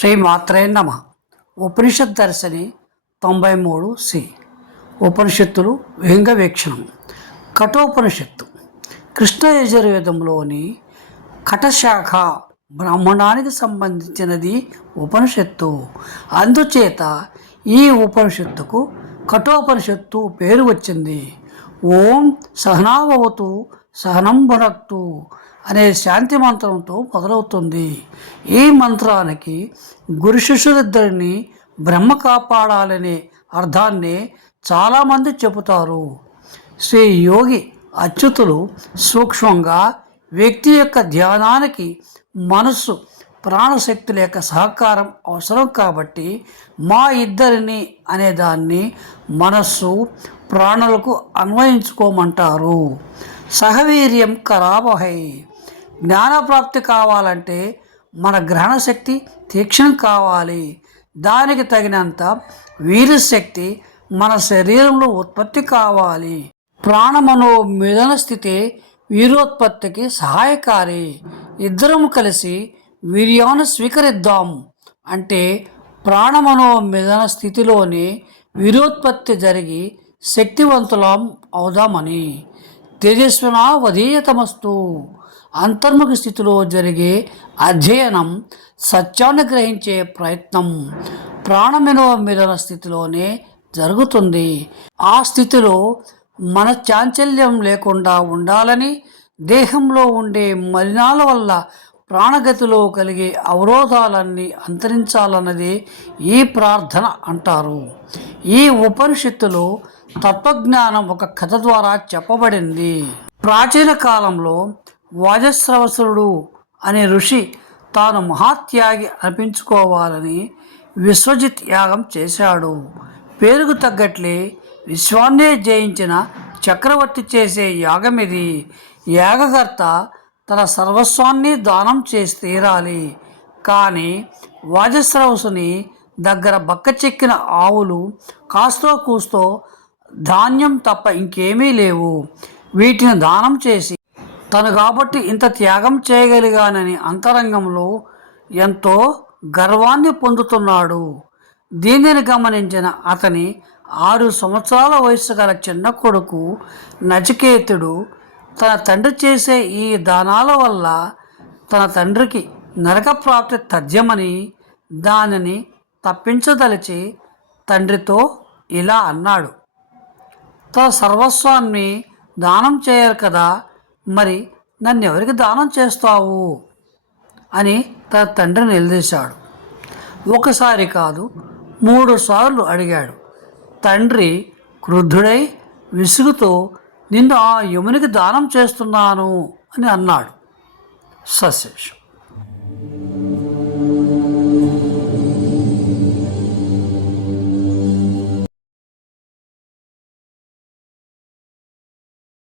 శ్రీ మాత్రే నమ. ఉపనిషత్ దర్శని తొంభై మూడు సి. ఉపనిషత్తులు విహంగ వీక్షణం కఠోపనిషత్తు. కృష్ణ యజుర్వేదంలోని కఠశాఖ బ్రాహ్మణానికి సంబంధించినది ఉపనిషత్తు. అందుచేత ఈ ఉపనిషత్తుకు కఠోపనిషత్తు పేరు వచ్చింది. ఓం సహనావతు సహనం అనే శాంతి మంత్రంతో మొదలవుతుంది. ఈ మంత్రానికి గురు శిష్యులిద్దరిని బ్రహ్మ కాపాడాలనే అర్థాన్ని చాలామంది చెబుతారు. శ్రీ యోగి అచ్యుతులు సూక్ష్మంగా వ్యక్తి యొక్క ధ్యానానికి మనస్సు ప్రాణశక్తుల యొక్క సహకారం అవసరం కాబట్టి మా ఇద్దరిని అనేదాన్ని మనస్సు ప్రాణులకు అన్వయించుకోమంటారు. సహవీర్యం కరావహై జ్ఞానప్రాప్తి కావాలంటే మన గ్రహణశక్తి తీక్షణం కావాలి. దానికి తగినంత వీరశక్తి మన శరీరంలో ఉత్పత్తి కావాలి. ప్రాణమనో మిలన స్థితి వీరోత్పత్తికి సహాయకారి. ఇద్దరం కలిసి వీర్యాన్ని స్వీకరిద్దాం. అంటే ప్రాణమనో మిలన స్థితిలోనే వీరోత్పత్తి జరిగి శక్తివంతులం అవుదామని. తేజస్విన వధీయతమస్తు అంతర్ముఖ స్థితిలో జరిగే అధ్యయనం సత్యాన్ని గ్రహించే ప్రయత్నం ప్రాణమినో మిలన స్థితిలోనే జరుగుతుంది. ఆ స్థితిలో మన చాంచల్యం లేకుండా ఉండాలని దేహంలో ఉండే మలినాల వల్ల ప్రాణగతిలో కలిగే అవరోధాలన్నీ అంతరించాలన్నది ఈ ప్రార్థన అంటారు. ఈ ఉపనిషత్తులో తత్వజ్ఞానం ఒక కథ ద్వారా చెప్పబడింది. ప్రాచీన కాలంలో వాజశ్రవసుడు అనే ఋషి తాను మహాత్యాగి అనిపించుకోవాలని విశ్వజిత్ యాగం చేశాడు. పేరుకు తగ్గట్లే విశ్వాన్నే జయించిన చక్రవర్తి చేసే యాగం ఇది యాగకర్త తన సర్వస్వాన్ని దానం చేసి తీరాలి. కానీ వాజస్రవసుని దగ్గర బక్క చెక్కిన ఆవులు కాస్తో కూస్తో ధాన్యం తప్ప ఇంకేమీ లేవు. వీటిని దానం చేసి తను కాబట్టి ఇంత త్యాగం చేయగలిగానని అంతరంగంలో ఎంతో గర్వాన్ని పొందుతున్నాడు. దీనిని గమనించిన అతని ఆరు సంవత్సరాల వయసు గల చిన్న కొడుకు నచికేతుడు తన తండ్రి చేసే ఈ దానాల వల్ల తన తండ్రికి నరక ప్రాప్తి తథ్యమని దానిని తప్పించదలిచి తండ్రితో ఇలా అన్నాడు. తన సర్వస్వాన్ని దానం చేయరు కదా? మరి నన్ను ఎవరికి దానం చేస్తావు? అని తన తండ్రిని నిలదీశాడు. ఒకసారి కాదు మూడు సార్లు అడిగాడు. తండ్రి క్రుద్ధుడై విసుగుతో నిన్ను ఆ యమునికి దానం చేస్తున్నాను అని అన్నాడు సశేషం.